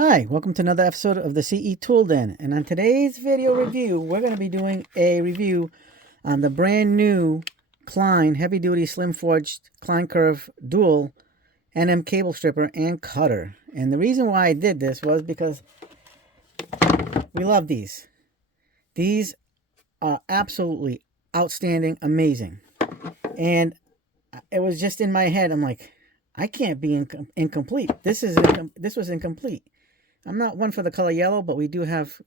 Hi, welcome to another episode of the CE Tool Den. And on today's video review, we're going to be doing a review on the brand new Klein Heavy Duty Slim Forged Klein Curve Dual NM Cable Stripper and Cutter. And the reason why I did this was because we love these. These are absolutely outstanding, amazing. And it was just in my head, I'm like, I can't be incomplete. This was incomplete. I'm not one for the color yellow, but we do have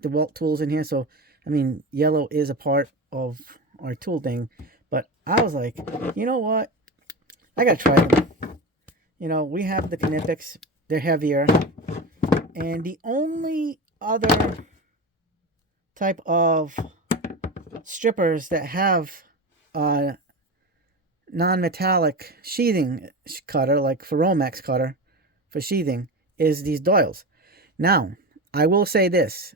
DeWalt tools in here. So, I mean, yellow is a part of our tool thing. But I was like, you know what? I got to try them. You know, we have the Knipex. They're heavier. And the only other type of strippers that have non-metallic sheathing cutter, like for Romex cutter for sheathing, is these Doyles. Now, I will say this.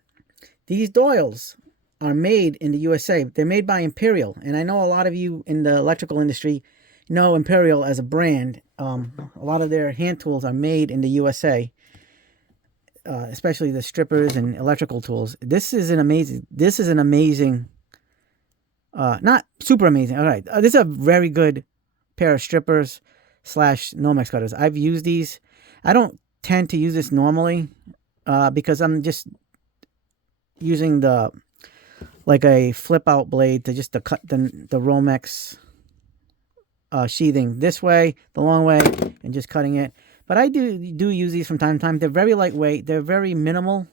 These Doyles are made in the USA. They're made by Imperial. And I know a lot of you in the electrical industry know Imperial as a brand. A lot of their hand tools are made in the USA. Especially the strippers and electrical tools. This is an amazing, not super amazing. All right. This is a very good pair of strippers / Nomex cutters. I've used these. I don't tend to use this normally because I'm just using like a flip out blade to cut the Romex sheathing this way, the long way, and just cutting it. But I do use these from time to time. They're very lightweight. They're very minimal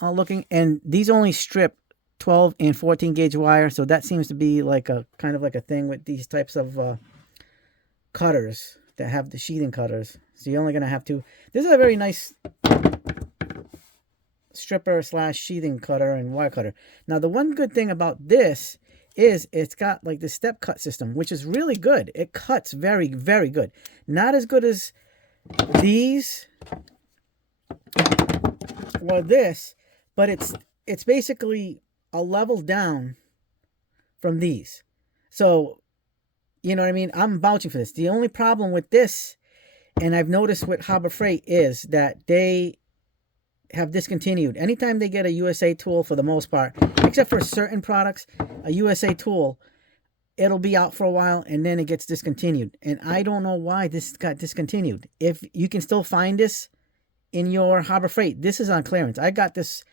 looking, and these only strip 12 and 14 gauge wire, so that seems to be like a kind of like a thing with these types of cutters that have the sheathing cutters. So you're only going to have two. This is a very nice stripper / sheathing cutter and wire cutter. Now, the one good thing about this is it's got like the step cut system, which is really good. It cuts very, very good. Not as good as these or this, but it's basically a level down from these. So, you know what I mean? I'm vouching for this. The only problem with this, and I've noticed with Harbor Freight, is that they have discontinued. Anytime they get a USA tool, for the most part, except for certain products, a USA tool, it'll be out for a while and then it gets discontinued. And I don't know why this got discontinued. If you can still find this in your Harbor Freight, this is on clearance. I got this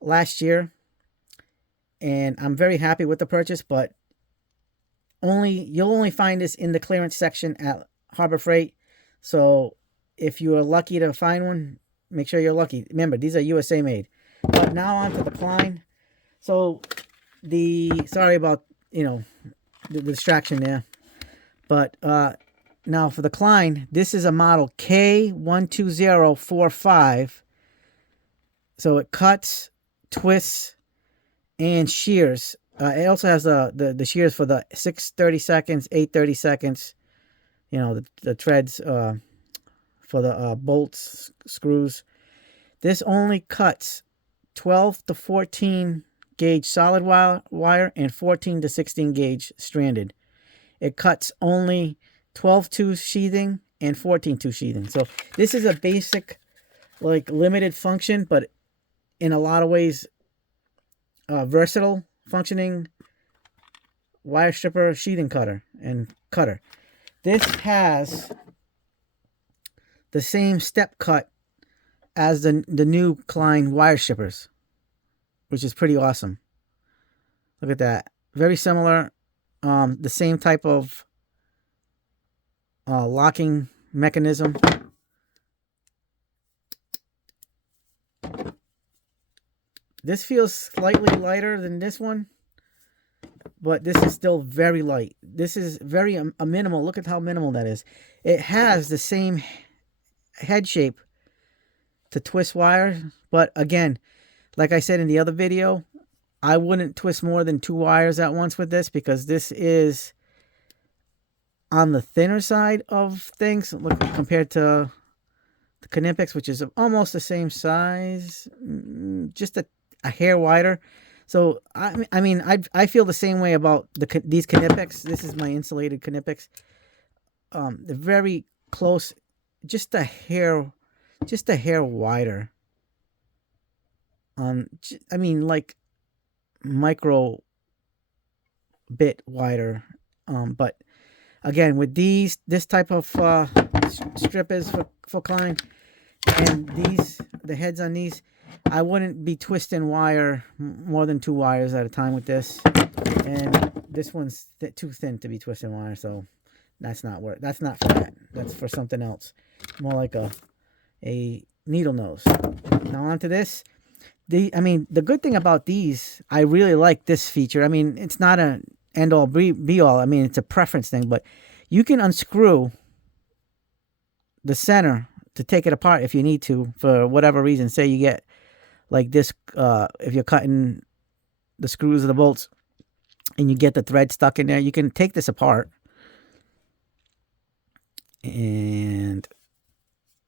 last year and I'm very happy with the purchase, but you'll only find this in the clearance section at Harbor Freight. So if you are lucky to find one, make sure you're lucky. Remember, these are USA made. But now on to the Klein. So sorry about, the distraction there. But now for the Klein, this is a model K12045. So it cuts, twists, and shears. It also has the shears for the 630 seconds, 830 seconds. The threads for the bolts, screws. This only cuts 12 to 14 gauge solid wire and 14 to 16 gauge stranded. It cuts only 12-2 sheathing and 14-2 sheathing. So this is a basic, like, limited function, but in a lot of ways versatile functioning wire stripper, sheathing cutter, and cutter. This has the same step cut as the new Klein wire strippers, which is pretty awesome. Look at that. Very similar. The same type of locking mechanism. This feels slightly lighter than this one, but this is still very light. This is very minimal. Look at how minimal that is. It has the same head shape to twist wire, but again, like I said in the other video, I wouldn't twist more than 2 wires at once with this because this is on the thinner side of things. Look, compared to the Knipex, which is almost the same size, just a hair wider. So I mean, I feel the same way about these Knipex. This is my insulated Knipex. They're very close, just a hair just a hair wider. I mean, like micro bit wider. But again, with this type of strippers for Klein, and the heads on these, I wouldn't be twisting wire more than 2 wires at a time with this. And this one's too thin to be twisting wire, so that's not for that. That's for something else, more like a needle nose. Now onto this. I mean, the good thing about these, I really like this feature. I mean, it's not an end all be all. I mean, it's a preference thing, but you can unscrew the center to take it apart if you need to for whatever reason. Say you get like this, if you're cutting the screws or the bolts and you get the thread stuck in there, you can take this apart and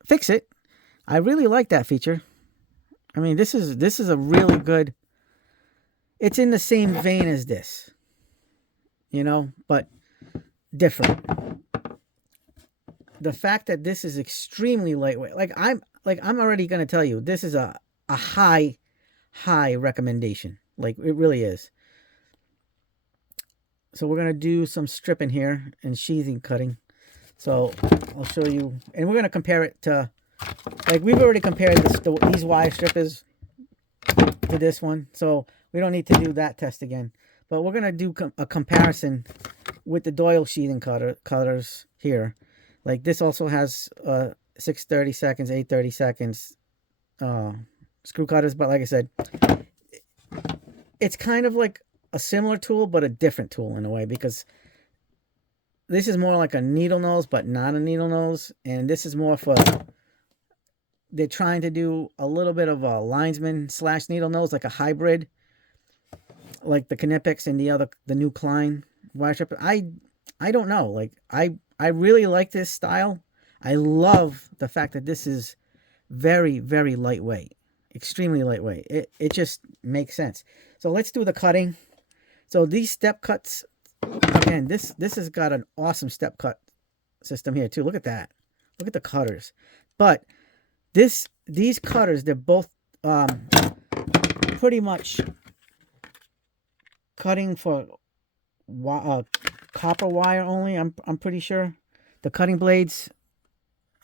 fix it. I really like that feature. I mean, this is a really good, it's in the same vein as this, you know, but different. The fact that this is extremely lightweight, I'm already going to tell you, this is a high recommendation. Like, it really is. So we're going to do some stripping here and sheathing cutting. So I'll show you, and we're going to compare it to, like, we've already compared these wire strippers to this one, so we don't need to do that test again. But we're going to do a comparison with the Doyle sheathing cutters here. Like, this also has 630 seconds, 830 seconds screw cutters, but like I said, it's kind of like a similar tool, but a different tool in a way, because this is more like a needle nose, but not a needle nose, and this is more for, they're trying to do a little bit of a linesman / needle nose, like a hybrid, like the Knipex and the new Klein wire stripper. I don't know. Like, I really like this style. I love the fact that this is very, very lightweight, extremely lightweight. It just makes sense. So let's do the cutting. So these step cuts, again, this has got an awesome step cut system here too. Look at that. Look at the cutters. But these cutters, they're both pretty much cutting for copper wire only. I'm pretty sure. The cutting blades,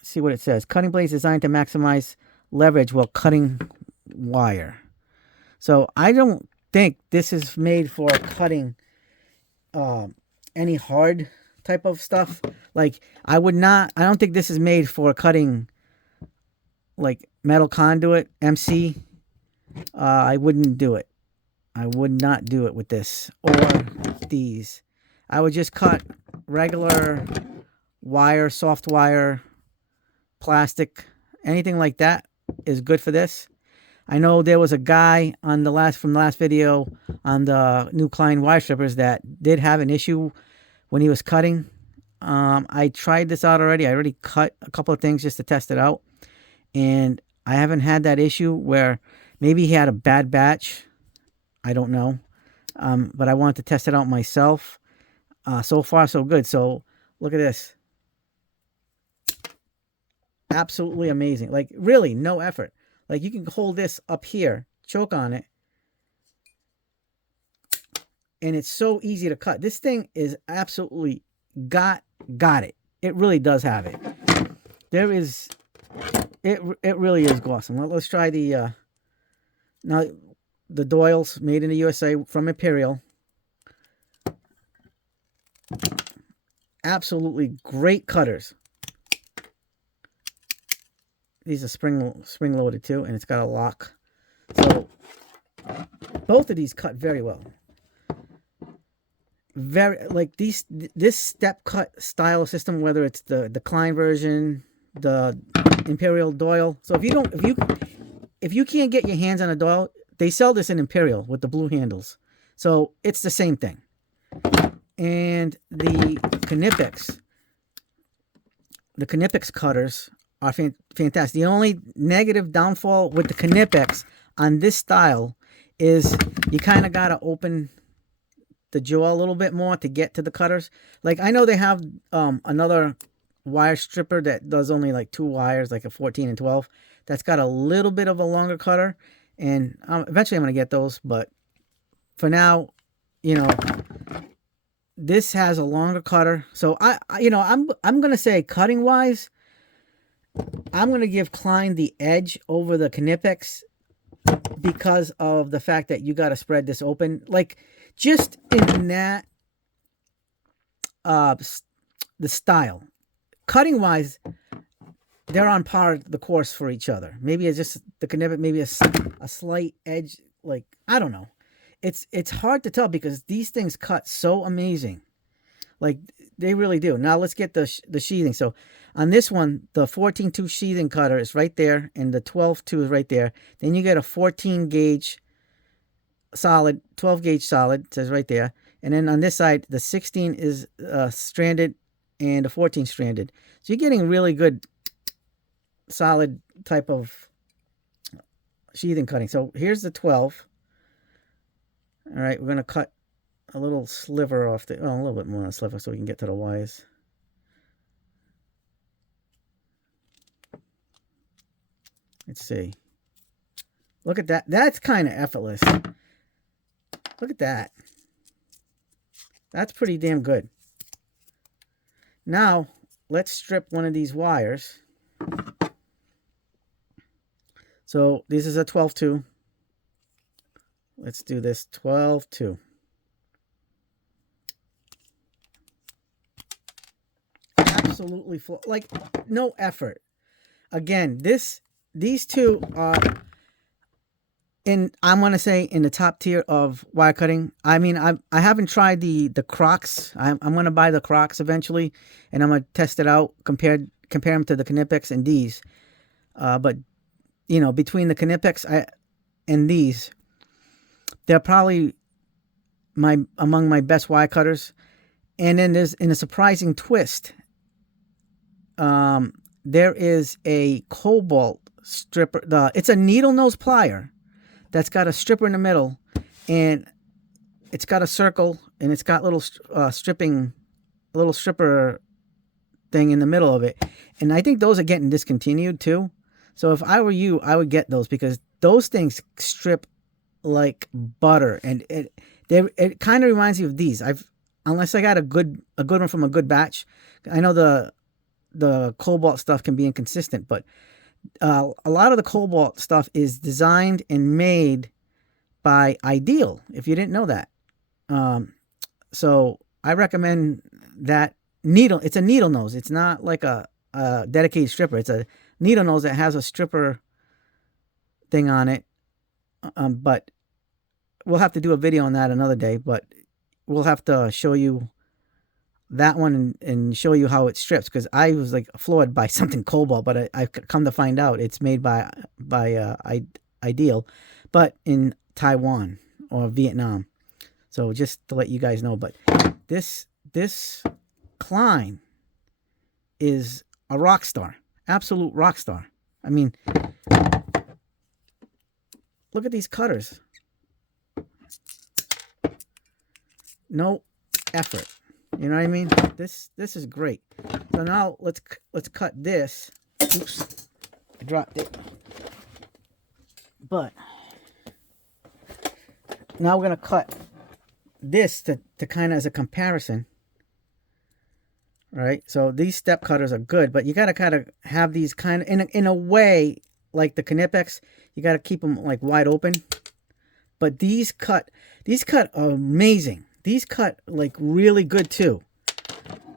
see what it says. Cutting blades designed to maximize leverage while cutting wire. So I don't think this is made for cutting any hard type of stuff. Like, I don't think this is made for cutting like metal conduit, MC. I wouldn't do it. I would not do it with this or these. I would just cut regular wire, soft wire, plastic, anything like that is good for this. I know there was a guy on from the last video on the new Klein wire strippers that did have an issue when he was cutting. I tried this out already. I already cut a couple of things just to test it out, and I haven't had that issue where maybe he had a bad batch. I don't know. But I wanted to test it out myself. So far, so good. So look at this. Absolutely amazing. Like, really, no effort. Like, you can hold this up here, choke on it, and it's so easy to cut. This thing is absolutely got it. It really does have it. It really is awesome. Let's try the now the Doyle's made in the USA from Imperial. Absolutely great cutters. These are spring loaded too, and it's got a lock. So both of these cut very well. Very, like, this step cut style system, whether it's the Klein version, the Imperial Doyle. So if you can't get your hands on a Doyle, they sell this in Imperial with the blue handles. So it's the same thing. And the Knipex cutters are fantastic. The only negative downfall with the Knipex on this style is you kind of got to open the jaw a little bit more to get to the cutters. Like, I know they have another wire stripper that does only like 2 wires, like a 14 and 12. That's got a little bit of a longer cutter, and eventually I'm going to get those, but for now, you know, this has a longer cutter. So I'm going to say cutting wise, I'm going to give Klein the edge over the Knipex because of the fact that you got to spread this open. Like, just in that, the style. Cutting wise, they're on par the course for each other. Maybe it's just the Knipex, maybe a slight edge. Like, I don't know. It's hard to tell because these things cut so amazing. Like, they really do. Now let's get the sheathing. So on this one, the 14-2 sheathing cutter is right there, and the 12-2 is right there. Then you get a 14 gauge solid, 12 gauge solid, it says right there. And then on this side, the 16 is stranded and a 14 stranded. So you're getting really good solid type of sheathing cutting. So here's the 12. All right, we're going to cut a little sliver off a little bit more than a sliver so we can get to the wires. Let's see. Look at that. That's kind of effortless. Look at that. That's pretty damn good. Now, let's strip one of these wires. So, this is a 12-2. Let's do this 12-2. Absolutely full, like no effort. Again, these two are I'm gonna say in the top tier of wire cutting. I mean, I haven't tried the Crocs. I'm gonna buy the Crocs eventually, and I'm gonna test it out, compare them to the Knipex and these. But you know, between the Knipex and these, they're probably among my best wire cutters. And then there's, in a surprising twist, there is a cobalt stripper. It's a needle nose plier that's got a stripper in the middle, and it's got a circle, and it's got little stripper thing in the middle of it. And I think those are getting discontinued too. So if I were you, I would get those because those things strip like butter, and it kind of reminds me of these. Unless I got a good one from a good batch. I know the cobalt stuff can be inconsistent, but a lot of the cobalt stuff is designed and made by Ideal, if you didn't know that. So I recommend that needle. It's a needle nose. It's not like a dedicated stripper. It's a needle nose that has a stripper thing on it. But we'll have to do a video on that another day, but we'll have to show you that one and show you how it strips, because I was like floored by something cobalt, but I come to find out it's made by Ideal, but in Taiwan or Vietnam. So just to let you guys know, but this Klein is a rock star, absolute rock star. I mean, look at these cutters. No effort. You know what I mean? This is great. So now let's cut this. Oops, I dropped it. But now we're gonna cut this to kind of as a comparison. Right? So these step cutters are good, but you gotta kind of have these kind of in a way like the Knipex. You gotta keep them like wide open. But these cut are amazing. These cut like really good too.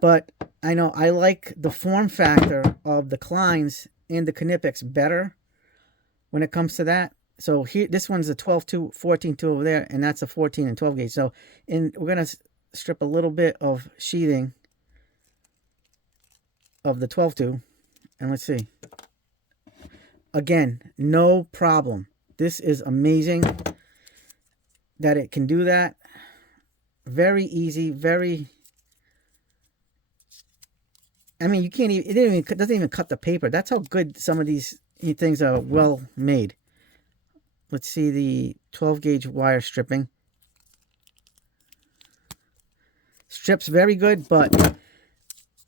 But I know I like the form factor of the Kleins and the Knipex better when it comes to that. So here, this one's a 12-2, 14-2 over there, and that's a 14 and 12 gauge. So we're going to strip a little bit of sheathing of the 12-2, and let's see. Again, no problem. This is amazing that it can do that. Very easy, very... I mean, you can't even... It doesn't even cut the paper. That's how good some of these things are well made. Let's see the 12 gauge wire stripping. Strips very good, but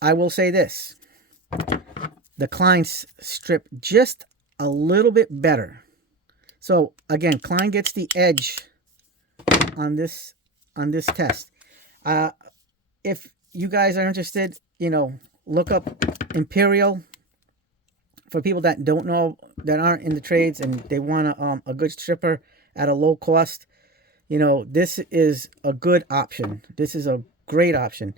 I will say this. the Klein strip just a little bit better. So again, Klein gets the edge on this test. If you guys are interested, you know, look up Imperial. For people that don't know, that aren't in the trades, and they want a good stripper at a low cost, you know, this is a good option. This is a great option.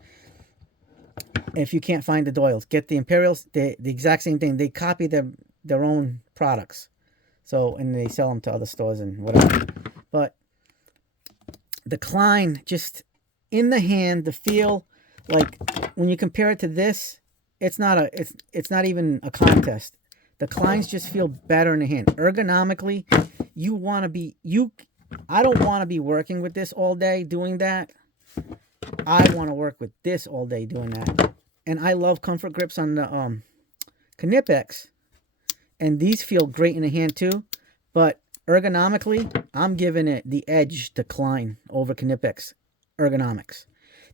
If you can't find the Doyles, get the Imperials. The exact same thing. They copy their own products, so, and they sell them to other stores and whatever. But the Klein, just in the hand, the feel, like when you compare it to this, it's not even a contest. The Kleins just feel better in the hand. Ergonomically, I don't want to be working with this all day doing that. I want to work with this all day doing that. And I love comfort grips on the Knipex. And these feel great in the hand too. But ergonomically, I'm giving it the edge to Klein over Knipex ergonomics.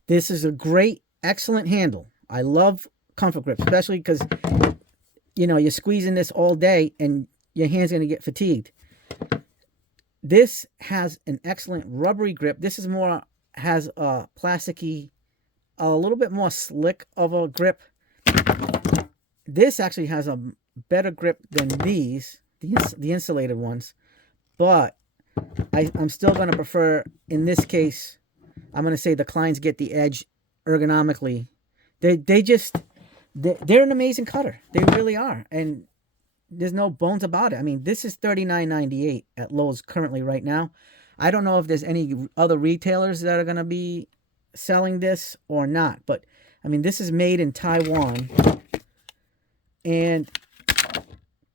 This is a great, excellent handle. I love comfort grips, especially because, you know, you're squeezing this all day and your hand's going to get fatigued. This has an excellent rubbery grip. This is more, has a plasticky, a little bit more slick of a grip. This actually has a better grip than these, the insulated ones. But I'm still going to prefer, in this case, I'm going to say the Kleins get the edge ergonomically. They're an amazing cutter. They really are. And there's no bones about it. I mean, this is $39.98 at Lowe's currently right now. I don't know if there's any other retailers that are going to be selling this or not. But, I mean, this is made in Taiwan. And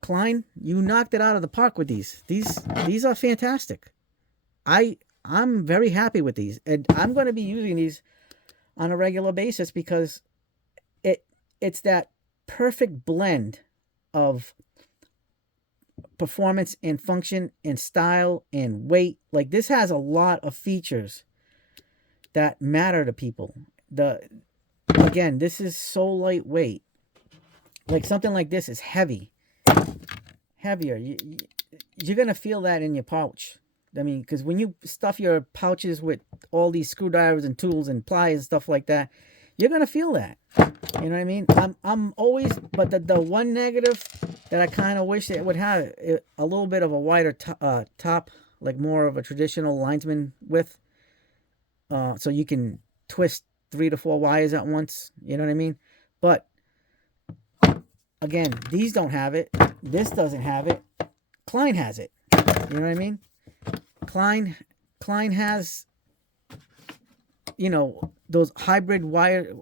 Klein, you knocked it out of the park with these. These are fantastic. I'm very happy with these. And I'm going to be using these on a regular basis because it's that perfect blend of performance and function and style and weight. Like, this has a lot of features that matter to people. Again, this is so lightweight. Like, something like this is heavier. You're gonna feel that in your pouch. I mean, because when you stuff your pouches with all these screwdrivers and tools and pliers and stuff like that, you're gonna feel that. You know what I mean? I'm always, but the one negative that I kind of wish it would have a little bit of a wider top, like more of a traditional linesman width, so you can twist 3 to 4 wires at once. You know what I mean? But again, these don't have it. This doesn't have it. Klein has it. You know what I mean? Klein has, you know, those hybrid wire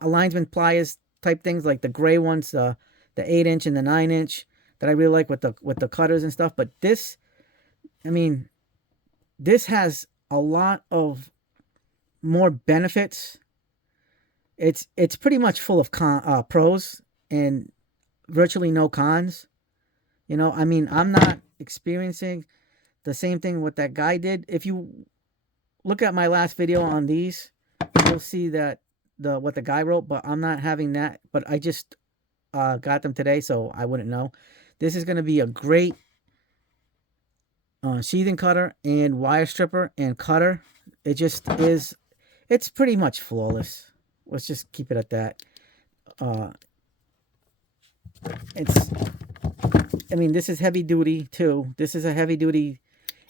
alignment pliers type things, like the gray ones, the 8-inch and the 9-inch that I really like with the cutters and stuff. But this, I mean, this has a lot of more benefits. It's pretty much full of pros and virtually no cons. You know, I mean, I'm not experiencing the same thing what that guy did. If you look at my last video on these, you'll see that what the guy wrote, but I'm not having that. But I just got them today, so I wouldn't know. This is going to be a great sheathing cutter and wire stripper and cutter. It just is. It's pretty much flawless. Let's just keep it at that. I mean, this is heavy duty too. This is a heavy duty,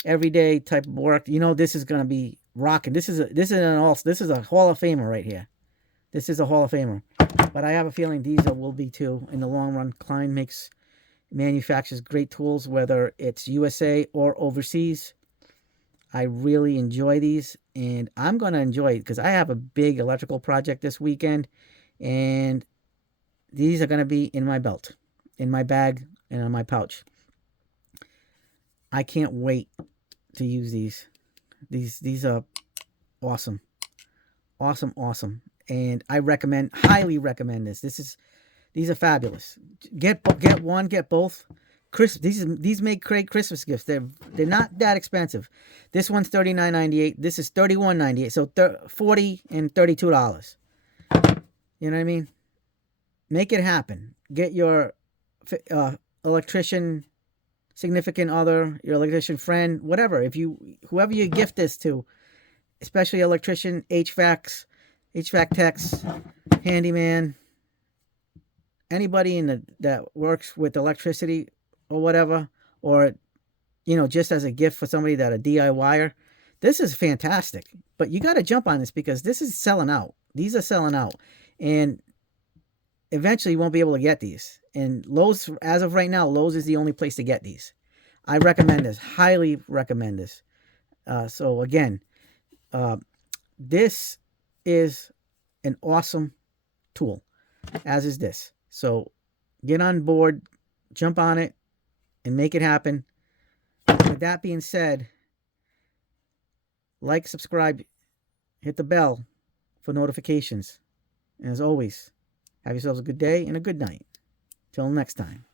everyday type of work. You know, this is gonna be rocking. This is a Hall of Famer right here. This is a Hall of Famer. But I have a feeling these will be too in the long run. Klein manufactures great tools, whether it's USA or overseas. I really enjoy these, and I'm going to enjoy it because I have a big electrical project this weekend, and these are going to be in my belt, in my bag, and in my pouch. I can't wait to use these. These are awesome. Awesome. And I highly recommend this. These are fabulous. Get one, get both. These make great Christmas gifts. They're not that expensive. This one's $39.98. This is $31.98. So $40 and $32. You know what I mean? Make it happen. Get your electrician significant other, your electrician friend, whatever. If you, whoever you gift this to, especially electrician, HVAC techs, handyman, anybody in the that works with electricity or whatever, or just as a gift for somebody that a DIYer. This is fantastic. But you got to jump on this because this is selling out. These are selling out, and eventually you won't be able to get these. And Lowe's, as of right now, Lowe's is the only place to get these. I recommend this. Highly recommend this. So again, this is an awesome tool, as is this. So get on board, jump on it, and make it happen. With that being said, like, subscribe, hit the bell for notifications. And as always, have yourselves a good day and a good night. Till next time.